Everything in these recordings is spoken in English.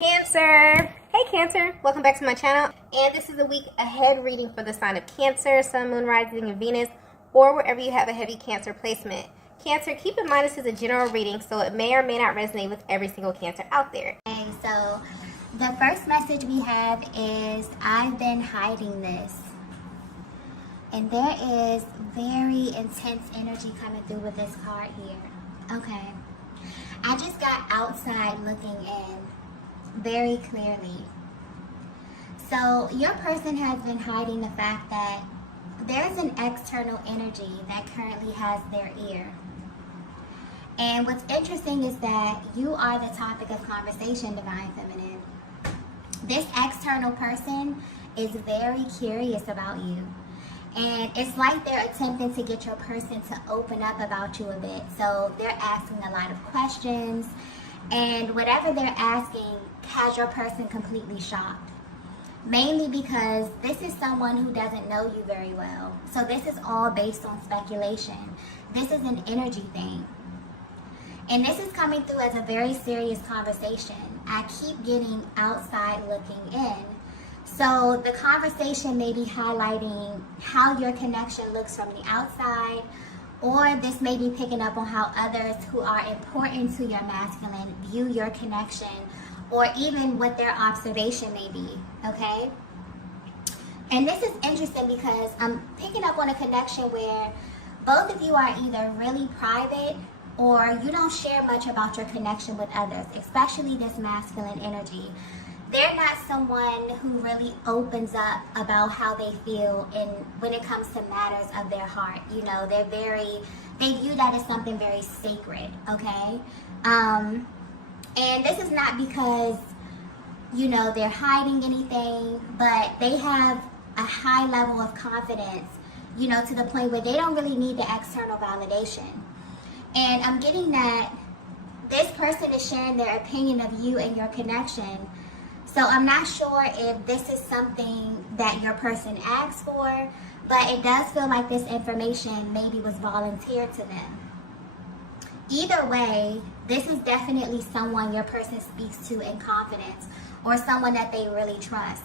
Cancer! Hey Cancer! Welcome back to my channel, and this is a week ahead reading for the sign of Cancer, Sun, Moon, Rising, and Venus, or wherever you have a heavy Cancer placement. Cancer, keep in mind this is a general reading, so it may or may not resonate with every single Cancer out there. Okay, so the first message we have is, I've been hiding this. And there is very intense energy coming through with this card here. Okay. I just got outside looking in very clearly. So your person has been hiding the fact that there's an external energy that currently has their ear. And what's interesting is that you are the topic of conversation, Divine Feminine. This external person is very curious about you. And it's like they're attempting to get your person to open up about you a bit. So they're asking a lot of questions. And whatever they're asking has your person completely shocked. Mainly because this is someone who doesn't know you very well. So this is all based on speculation. This is an energy thing. And this is coming through as a very serious conversation. I keep getting outside looking in. So the conversation may be highlighting how your connection looks from the outside, or this may be picking up on how others who are important to your masculine view your connection, or even what their observation may be, okay? And this is interesting because I'm picking up on a connection where both of you are either really private or you don't share much about your connection with others, especially this masculine energy. They're not someone who really opens up about how they feel when it comes to matters of their heart. You know, they view that as something very sacred, okay? And this is not because, you know, they're hiding anything, but they have a high level of confidence, you know, to the point where they don't really need the external validation. And I'm getting that this person is sharing their opinion of you and your connection. So I'm not sure if this is something that your person asked for, but it does feel like this information maybe was volunteered to them. Either way, this is definitely someone your person speaks to in confidence, or someone that they really trust.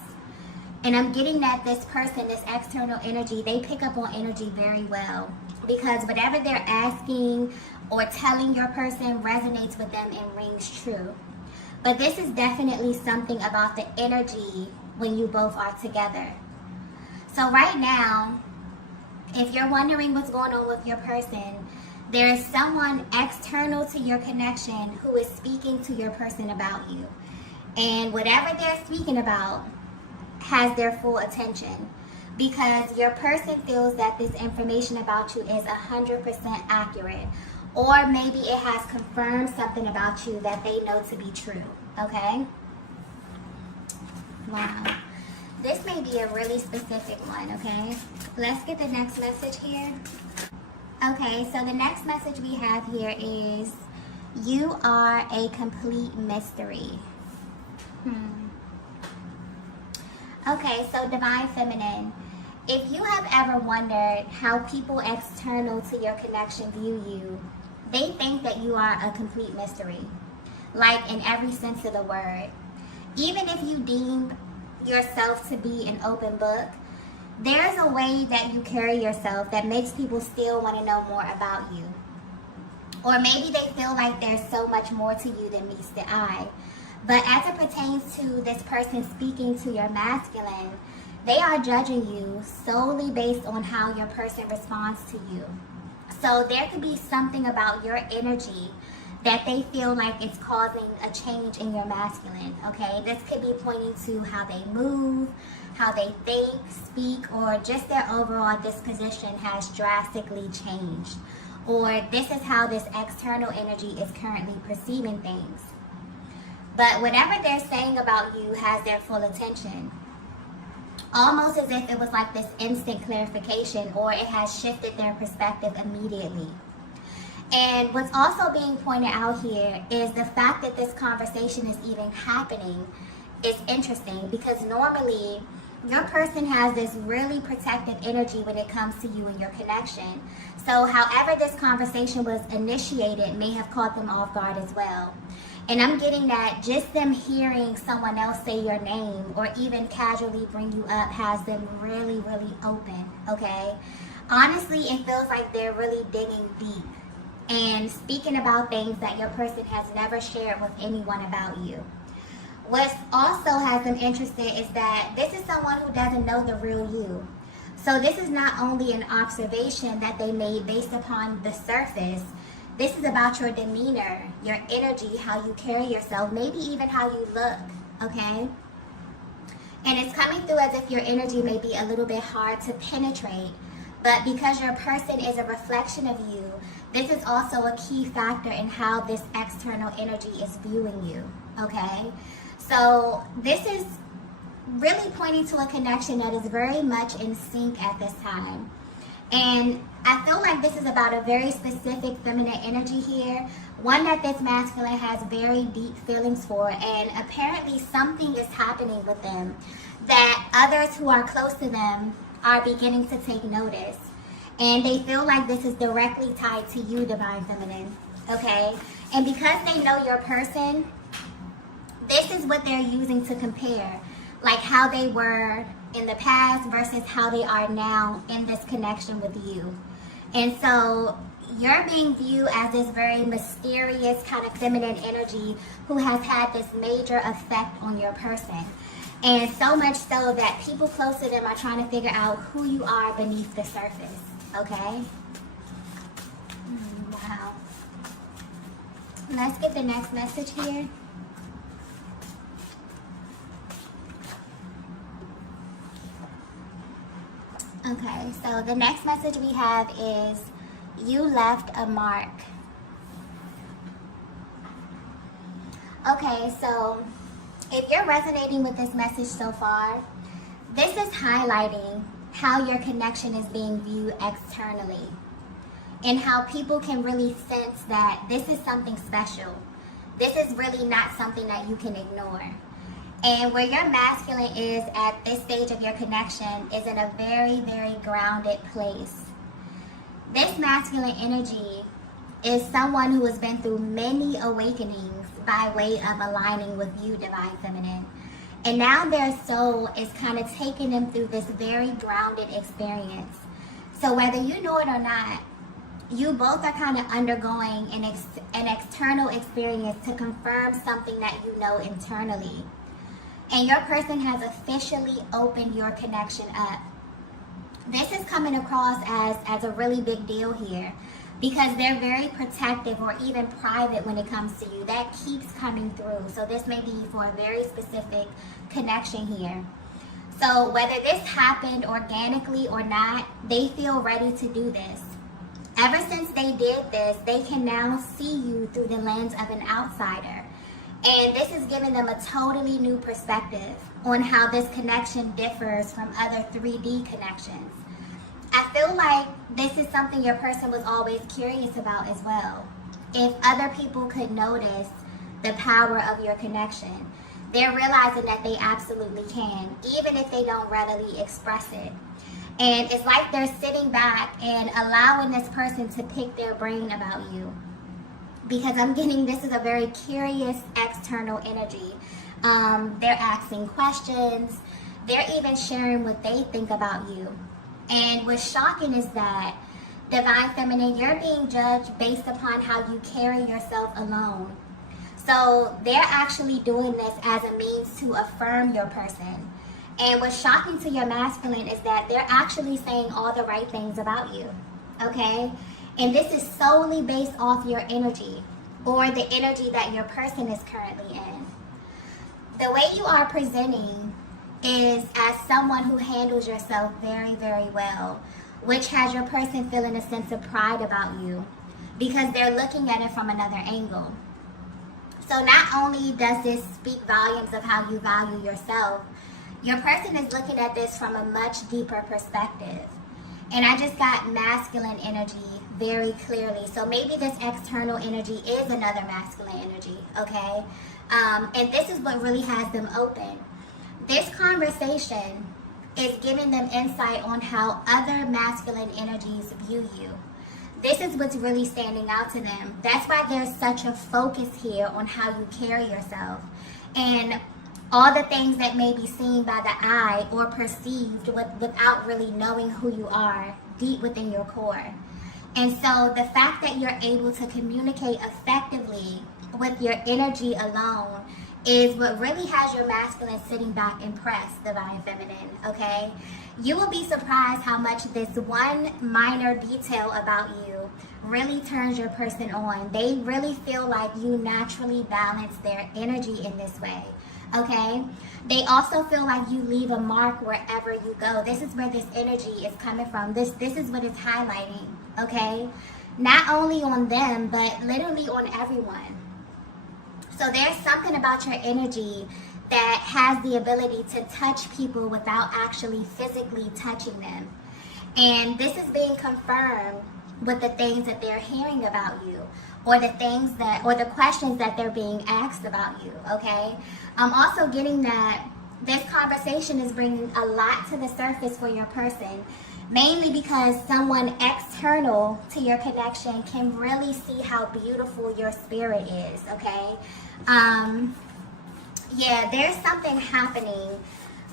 And I'm getting that this person, this external energy, they pick up on energy very well, because whatever they're asking or telling your person resonates with them and rings true. But this is definitely something about the energy when you both are together. So right now, if you're wondering what's going on with your person, there is someone external to your connection who is speaking to your person about you. And whatever they're speaking about has their full attention, because your person feels that this information about you is 100% accurate. Or maybe it has confirmed something about you that they know to be true, okay? Wow. This may be a really specific one, okay? Let's get the next message here. Okay, so the next message we have here is, you are a complete mystery. Okay, so Divine Feminine, if you have ever wondered how people external to your connection view you, they think that you are a complete mystery, like in every sense of the word. Even if you deem yourself to be an open book, there's a way that you carry yourself that makes people still want to know more about you. Or maybe they feel like there's so much more to you than meets the eye. But as it pertains to this person speaking to your masculine, they are judging you solely based on how your person responds to you. So there could be something about your energy that they feel like it's causing a change in your masculine, okay? This could be pointing to how they move, how they think, speak, or just their overall disposition has drastically changed. Or this is how this external energy is currently perceiving things. But whatever they're saying about you has their full attention. Almost as if it was like this instant clarification, or it has shifted their perspective immediately. And what's also being pointed out here is the fact that this conversation is even happening is interesting, because normally your person has this really protective energy when it comes to you and your connection. So however this conversation was initiated may have caught them off guard as well. And I'm getting that just them hearing someone else say your name or even casually bring you up has them really, really open, okay? Honestly, it feels like they're really digging deep and speaking about things that your person has never shared with anyone about you. What also has them interested is that this is someone who doesn't know the real you. So this is not only an observation that they made based upon the surface. This is about your demeanor, your energy, how you carry yourself, maybe even how you look, okay? And it's coming through as if your energy may be a little bit hard to penetrate, but because your person is a reflection of you, this is also a key factor in how this external energy is viewing you, okay? So this is really pointing to a connection that is very much in sync at this time. And I feel like this is about a very specific feminine energy here, one that this masculine has very deep feelings for, and apparently something is happening with them that others who are close to them are beginning to take notice. And they feel like this is directly tied to you, Divine Feminine, okay? And because they know your person, this is what they're using to compare, like how they were in the past versus how they are now in this connection with you. And so you're being viewed as this very mysterious kind of feminine energy who has had this major effect on your person. And so much so that people close to them are trying to figure out who you are beneath the surface, okay? Wow. Let's get the next message here. Okay, so the next message we have is, you left a mark. Okay, so if you're resonating with this message so far, this is highlighting how your connection is being viewed externally and how people can really sense that this is something special. This is really not something that you can ignore. And where your masculine is at this stage of your connection is in a very, very grounded place. This masculine energy is someone who has been through many awakenings by way of aligning with you, Divine Feminine. And now their soul is kind of taking them through this very grounded experience. So whether you know it or not, you both are kind of undergoing an external experience to confirm something that you know internally. And your person has officially opened your connection up. This is coming across as a really big deal here because they're very protective or even private when it comes to you. That keeps coming through. So this may be for a very specific connection here. So whether this happened organically or not, they feel ready to do this. Ever since they did this, they can now see you through the lens of an outsider. And this is giving them a totally new perspective on how this connection differs from other 3D connections. I feel like this is something your person was always curious about as well. If other people could notice the power of your connection, they're realizing that they absolutely can, even if they don't readily express it. And it's like they're sitting back and allowing this person to pick their brain about you. Because I'm getting this is a very curious external energy. They're asking questions. They're even sharing what they think about you. And what's shocking is that, Divine Feminine, you're being judged based upon how you carry yourself alone. So they're actually doing this as a means to affirm your person. And what's shocking to your masculine is that they're actually saying all the right things about you. Okay? And this is solely based off your energy or the energy that your person is currently in. The way you are presenting is as someone who handles yourself very, very well, which has your person feeling a sense of pride about you because they're looking at it from another angle. So not only does this speak volumes of how you value yourself, your person is looking at this from a much deeper perspective. And I just got masculine energy very clearly. So maybe this external energy is another masculine energy, okay? And this is what really has them open. This conversation is giving them insight on how other masculine energies view you. This is what's really standing out to them. That's why there's such a focus here on how you carry yourself. And all the things that may be seen by the eye or perceived without really knowing who you are deep within your core. And so the fact that you're able to communicate effectively with your energy alone is what really has your masculine sitting back impressed, divine feminine, okay? You will be surprised how much this one minor detail about you really turns your person on. They really feel like you naturally balance their energy in this way, okay? They also feel like you leave a mark wherever you go. This is where this energy is coming from. This is what it's highlighting, okay? Not only on them, but literally on everyone. So there's something about your energy that has the ability to touch people without actually physically touching them. And this is being confirmed with the things that they're hearing about you, or the things that, or the questions that they're being asked about you, okay? I'm also getting that this conversation is bringing a lot to the surface for your person, mainly because someone external to your connection can really see how beautiful your spirit is, okay? Yeah, there's something happening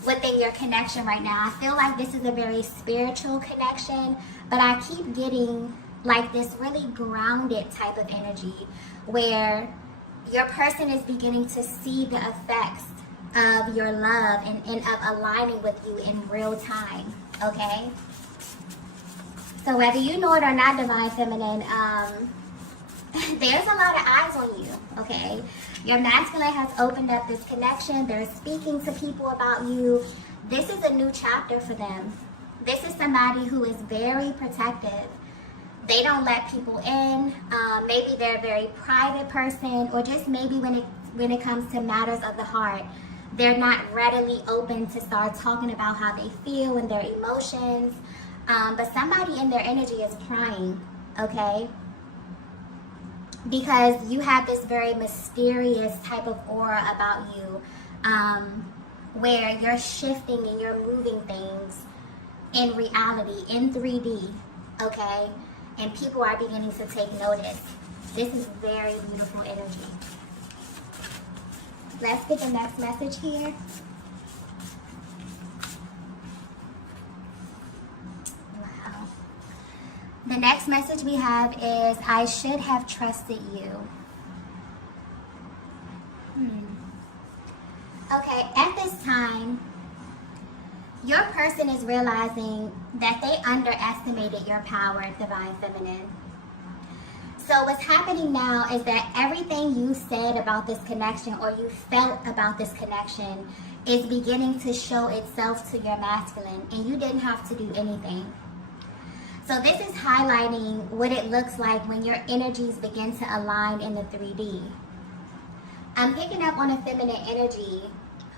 within your connection right now. I feel like this is a very spiritual connection, but I keep getting like this really grounded type of energy where your person is beginning to see the effects of your love and of aligning with you in real time, okay? So whether you know it or not, divine feminine, there's a lot of eyes on you, okay? Your masculine has opened up this connection. They're speaking to people about you. This is a new chapter for them. This is somebody who is very protective. They don't let people in. Maybe they're a very private person, or just maybe when it comes to matters of the heart, they're not readily open to start talking about how they feel and their emotions. But somebody in their energy is crying, okay? Because you have this very mysterious type of aura about you, where you're shifting and you're moving things in reality, in 3D, okay? And people are beginning to take notice. This is very beautiful energy. Let's get the next message here. Wow. The next message we have is, I should have trusted you. Okay, at this time, your person is realizing that they underestimated your power, divine feminine. So what's happening now is that everything you said about this connection, or you felt about this connection, is beginning to show itself to your masculine, and you didn't have to do anything. So this is highlighting what it looks like when your energies begin to align in the 3D. I'm picking up on a feminine energy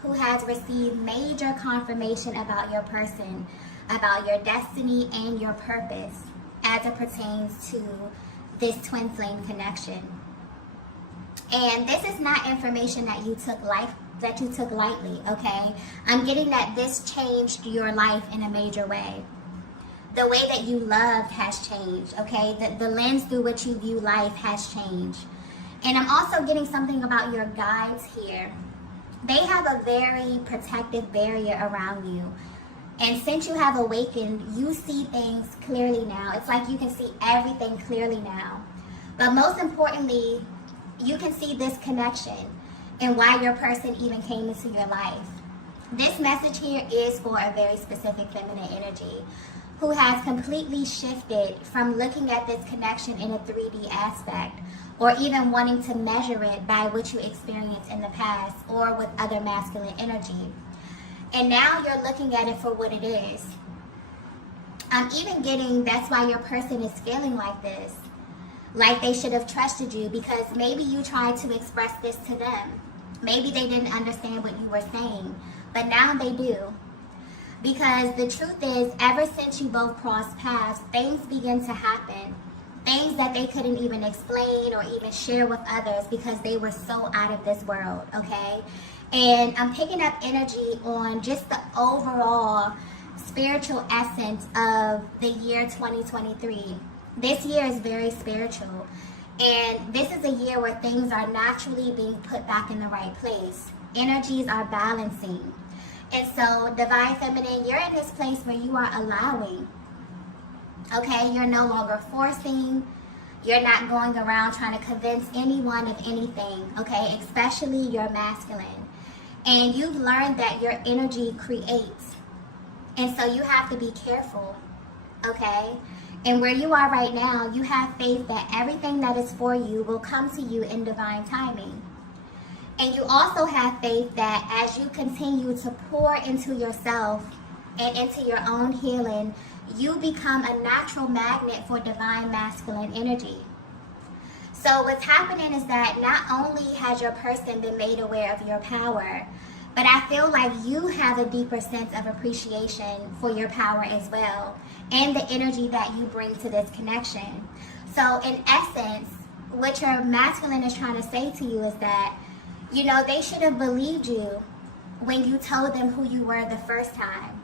who has received major confirmation about your person, about your destiny and your purpose as it pertains to this twin flame connection. And this is not information that you took lightly, okay? I'm getting that this changed your life in a major way. The way that you loved has changed, okay? The lens through which you view life has changed. And I'm also getting something about your guides here. They have a very protective barrier around you. And since you have awakened, you see things clearly now. It's like you can see everything clearly now. But most importantly, you can see this connection and why your person even came into your life. This message here is for a very specific feminine energy who has completely shifted from looking at this connection in a 3D aspect, or even wanting to measure it by what you experienced in the past or with other masculine energy. And now you're looking at it for what it is. I'm even getting that's why your person is feeling like this. Like they should have trusted you, because maybe you tried to express this to them. Maybe they didn't understand what you were saying, but now they do. Because the truth is, ever since you both crossed paths, things begin to happen. Things that they couldn't even explain or even share with others because they were so out of this world, okay? And I'm picking up energy on just the overall spiritual essence of the year 2023. This year is very spiritual. And this is a year where things are naturally being put back in the right place. Energies are balancing. And so, Divine Feminine, you're in this place where you are allowing. Okay? You're no longer forcing. You're not going around trying to convince anyone of anything. Okay? Especially your masculine. And you've learned that your energy creates. And so you have to be careful. Okay? And where you are right now, you have faith that everything that is for you will come to you in divine timing. And you also have faith that as you continue to pour into yourself and into your own healing, you become a natural magnet for divine masculine energy. So what's happening is that not only has your person been made aware of your power, but I feel like you have a deeper sense of appreciation for your power as well, and the energy that you bring to this connection. So in essence, what your masculine is trying to say to you is that, you know, they should have believed you when you told them who you were the first time.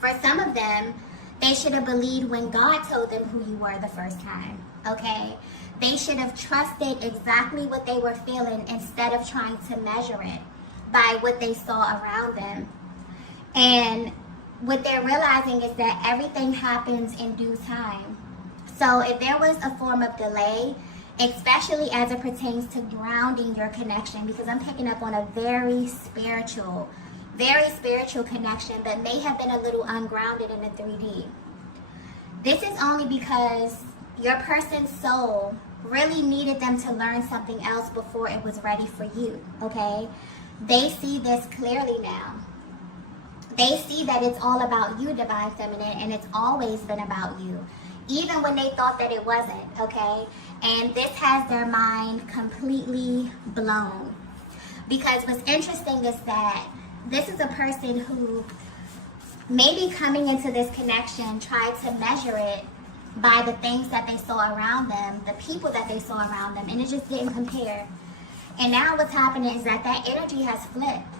For some of them, they should have believed when God told them who you were the first time, okay? They should have trusted exactly what they were feeling instead of trying to measure it by what they saw around them. And what they're realizing is that everything happens in due time. So if there was a form of delay, especially as it pertains to grounding your connection, because I'm picking up on a very spiritual connection, but may have been a little ungrounded in the 3D. This is only because your person's soul really needed them to learn something else before it was ready for you, okay? They see this clearly now. They see that it's all about you, Divine Feminine, and it's always been about you, even when they thought that it wasn't, okay? And this has their mind completely blown. Because what's interesting is that this is a person who maybe coming into this connection tried to measure it by the things that they saw around them, the people that they saw around them, and it just didn't compare. And now what's happening is that that energy has flipped.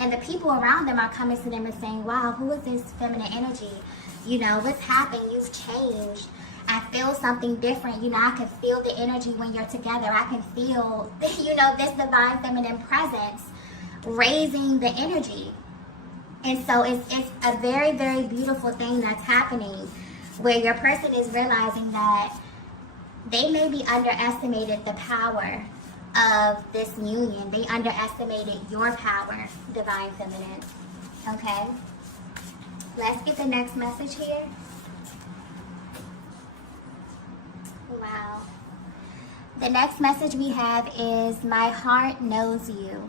And the people around them are coming to them and saying, wow, who is this feminine energy? You know, what's happened? You've changed. I feel something different. You know, I can feel the energy when you're together. I can feel, you know, this divine feminine presence raising the energy. And so it's a very, very beautiful thing that's happening, where your person is realizing that they maybe underestimated the power of this union. They underestimated your power, Divine Feminine. Okay? Let's get the next message here. Wow. The next message we have is, my heart knows you.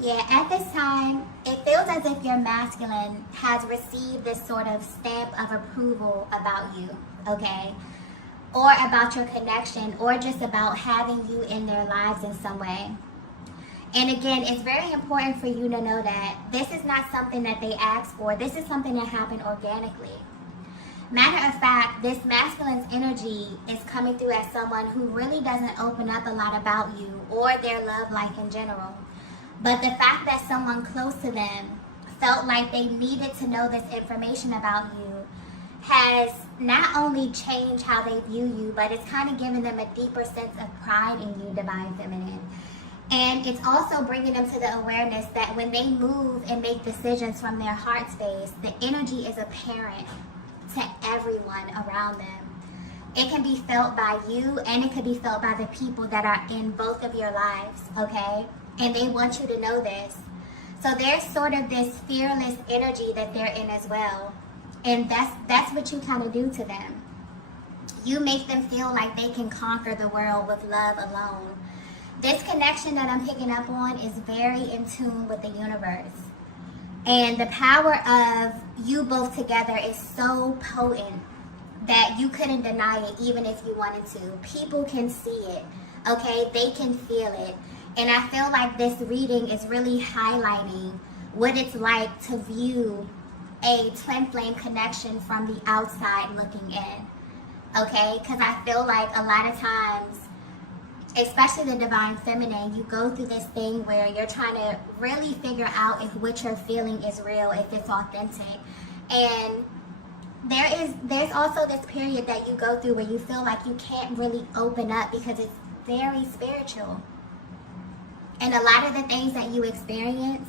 Yeah, at this time, it feels as if your masculine has received this sort of stamp of approval about you, okay? Or about your connection, or just about having you in their lives in some way. And again, it's very important for you to know that this is not something that they asked for. This is something that happened organically. Matter of fact, this masculine's energy is coming through as someone who really doesn't open up a lot about you or their love life in general. But the fact that someone close to them felt like they needed to know this information about you has not only changed how they view you, but it's kind of given them a deeper sense of pride in you, Divine Feminine. And it's also bringing them to the awareness that when they move and make decisions from their heart space, the energy is apparent to everyone around them. It can be felt by you, and it can be felt by the people that are in both of your lives, okay? And they want you to know this. So there's sort of this fearless energy that they're in as well. And that's what you kind of do to them. You make them feel like they can conquer the world with love alone. This connection that I'm picking up on is very in tune with the universe. And the power of you both together is so potent that you couldn't deny it even if you wanted to. People can see it, okay? They can feel it. And I feel like this reading is really highlighting what it's like to view a twin flame connection from the outside looking in, okay? Because I feel like a lot of times, especially the Divine Feminine, you go through this thing where you're trying to really figure out if what you're feeling is real, if it's authentic. And there's also this period that you go through where you feel like you can't really open up because it's very spiritual. And a lot of the things that you experience,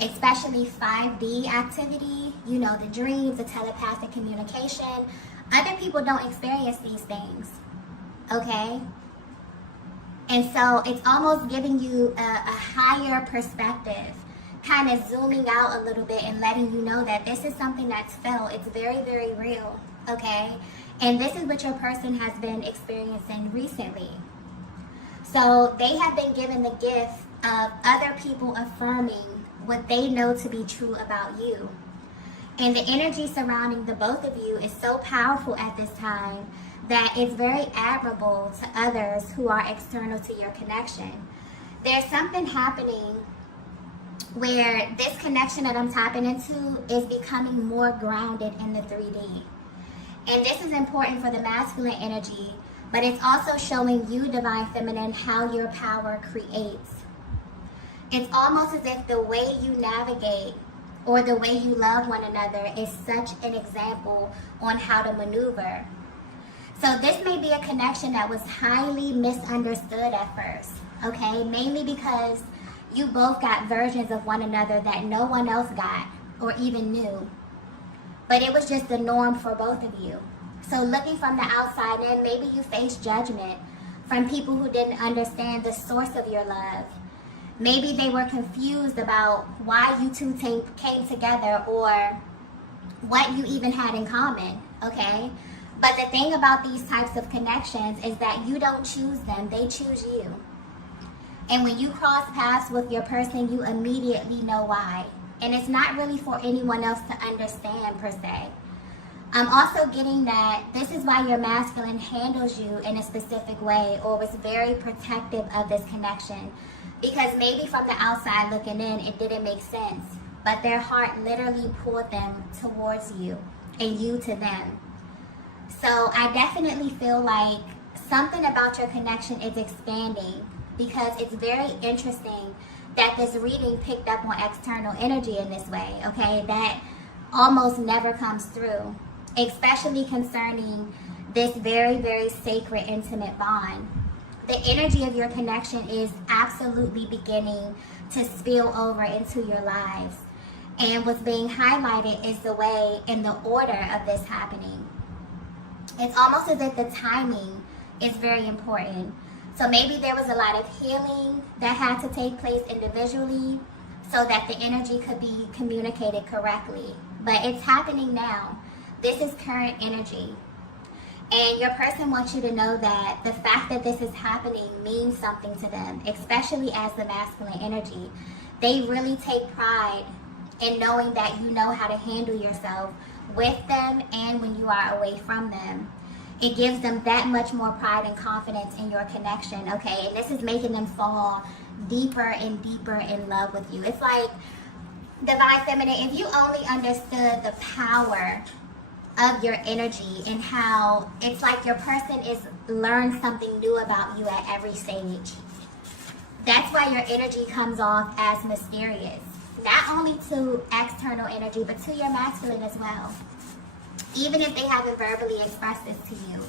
especially 5D activity, you know, the dreams, the telepathic communication, other people don't experience these things, okay? And so it's almost giving you a higher perspective, kind of zooming out a little bit and letting you know that this is something that's felt. It's very, very real, okay? And this is what your person has been experiencing recently. So they have been given the gift of other people affirming what they know to be true about you. And the energy surrounding the both of you is so powerful at this time that it's very admirable to others who are external to your connection. There's something happening where this connection that I'm tapping into is becoming more grounded in the 3D. And this is important for the masculine energy, but it's also showing you, Divine Feminine, how your power creates. It's almost as if the way you navigate or the way you love one another is such an example on how to maneuver. So this may be a connection that was highly misunderstood at first, okay? Mainly because you both got versions of one another that no one else got or even knew. But it was just the norm for both of you. So looking from the outside in, maybe you faced judgment from people who didn't understand the source of your love. Maybe they were confused about why you two came together or what you even had in common, okay? But the thing about these types of connections is that you don't choose them, they choose you. And when you cross paths with your person, you immediately know why. And it's not really for anyone else to understand per se. I'm also getting that this is why your masculine handles you in a specific way or was very protective of this connection. Because maybe from the outside looking in, it didn't make sense. But their heart literally pulled them towards you and you to them. So I definitely feel like something about your connection is expanding because it's very interesting that this reading picked up on external energy in this way, okay? That almost never comes through, especially concerning this very, very sacred, intimate bond. The energy of your connection is absolutely beginning to spill over into your lives. And what's being highlighted is the way and the order of this happening. It's almost as if the timing is very important. So maybe there was a lot of healing that had to take place individually so that the energy could be communicated correctly. But it's happening now. This is current energy. And your person wants you to know that the fact that this is happening means something to them, especially as the masculine energy. They really take pride in knowing that you know how to handle yourself with them and when you are away from them. It gives them that much more pride and confidence in your connection, okay? And this is making them fall deeper and deeper in love with you. It's like, Divine Feminine, if you only understood the power of your energy and how it's like your person is learned something new about you at every stage. That's why your energy comes off as mysterious. Not only to external energy, but to your masculine as well. Even if they haven't verbally expressed this to you,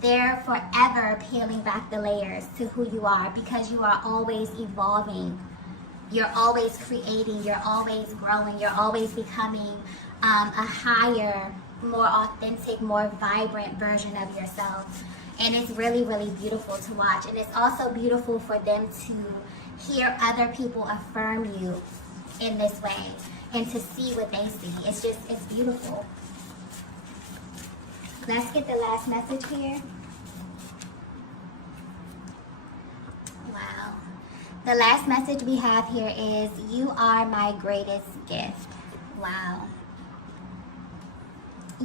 they're forever peeling back the layers to who you are because you are always evolving. You're always creating. You're always growing. You're always becoming a higher, more authentic, more vibrant version of yourself. And it's really, really beautiful to watch. And it's also beautiful for them to hear other people affirm you in this way and to see what they see. It's beautiful. Let's get the last message here. Wow. The last message we have here is, you are my greatest gift. Wow.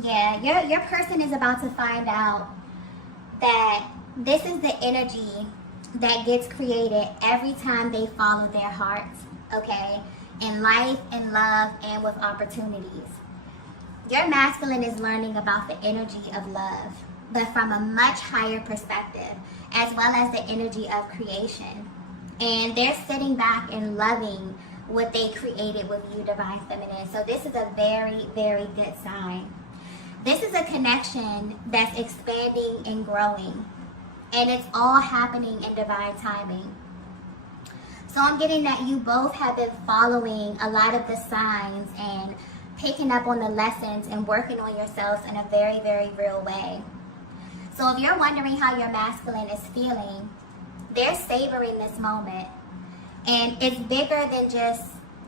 Yeah, your person is about to find out that this is the energy that gets created every time they follow their hearts, okay? In life, in love, and with opportunities. Your masculine is learning about the energy of love, but from a much higher perspective, as well as the energy of creation. And they're sitting back and loving what they created with you, Divine Feminine. So this is a very, very good sign. This is a connection that's expanding and growing. And it's all happening in divine timing. So I'm getting that you both have been following a lot of the signs and picking up on the lessons and working on yourselves in a very, very real way. So if you're wondering how your masculine is feeling, they're savoring this moment. And it's bigger than just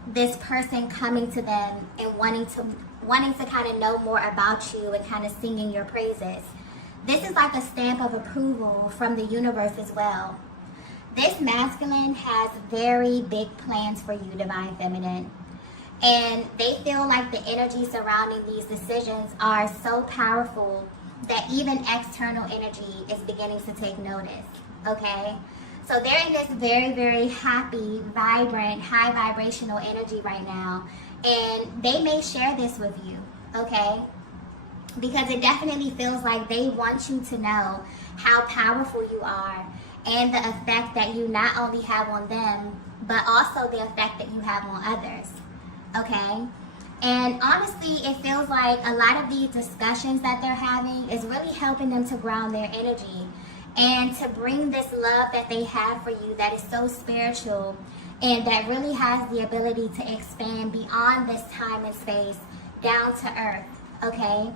this person coming to them and wanting to kind of know more about you and kind of singing your praises. This is like a stamp of approval from the universe as well. This masculine has very big plans for you, Divine Feminine. And they feel like the energy surrounding these decisions are so powerful that even external energy is beginning to take notice, okay? So they're in this very, very happy, vibrant, high vibrational energy right now. And they may share this with you, okay? Because it definitely feels like they want you to know how powerful you are and the effect that you not only have on them, but also the effect that you have on others, okay? And honestly, it feels like a lot of these discussions that they're having is really helping them to ground their energy and to bring this love that they have for you that is so spiritual and that really has the ability to expand beyond this time and space down to earth, okay?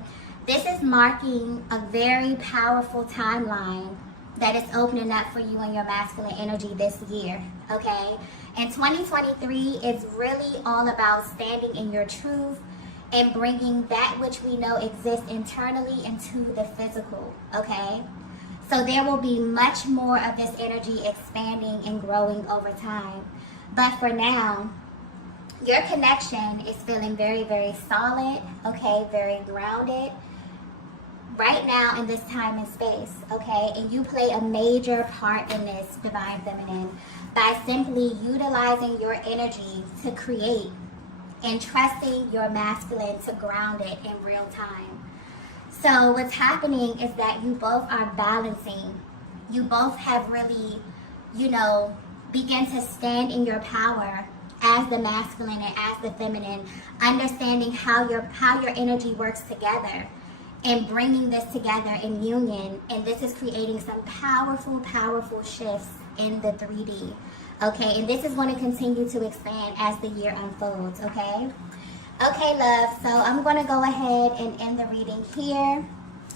This is marking a very powerful timeline that is opening up for you and your masculine energy this year, okay? And 2023 is really all about standing in your truth and bringing that which we know exists internally into the physical, okay? So there will be much more of this energy expanding and growing over time. But for now, your connection is feeling very, very solid, okay? Very grounded right now in this time and space, okay? And you play a major part in this, Divine Feminine, by simply utilizing your energy to create and trusting your masculine to ground it in real time. So what's happening is that you both are balancing. You both have really, begin to stand in your power as the masculine and as the feminine, understanding how your energy works together and bringing this together in union. And this is creating some powerful, powerful shifts in the 3D. Okay, and this is going to continue to expand as the year unfolds, okay? Okay, love, so I'm going to go ahead and end the reading here.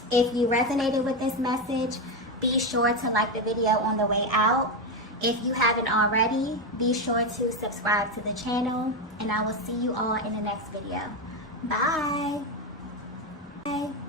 If you resonated with this message, be sure to like the video on the way out. If you haven't already, be sure to subscribe to the channel, and I will see you all in the next video. Bye. Bye.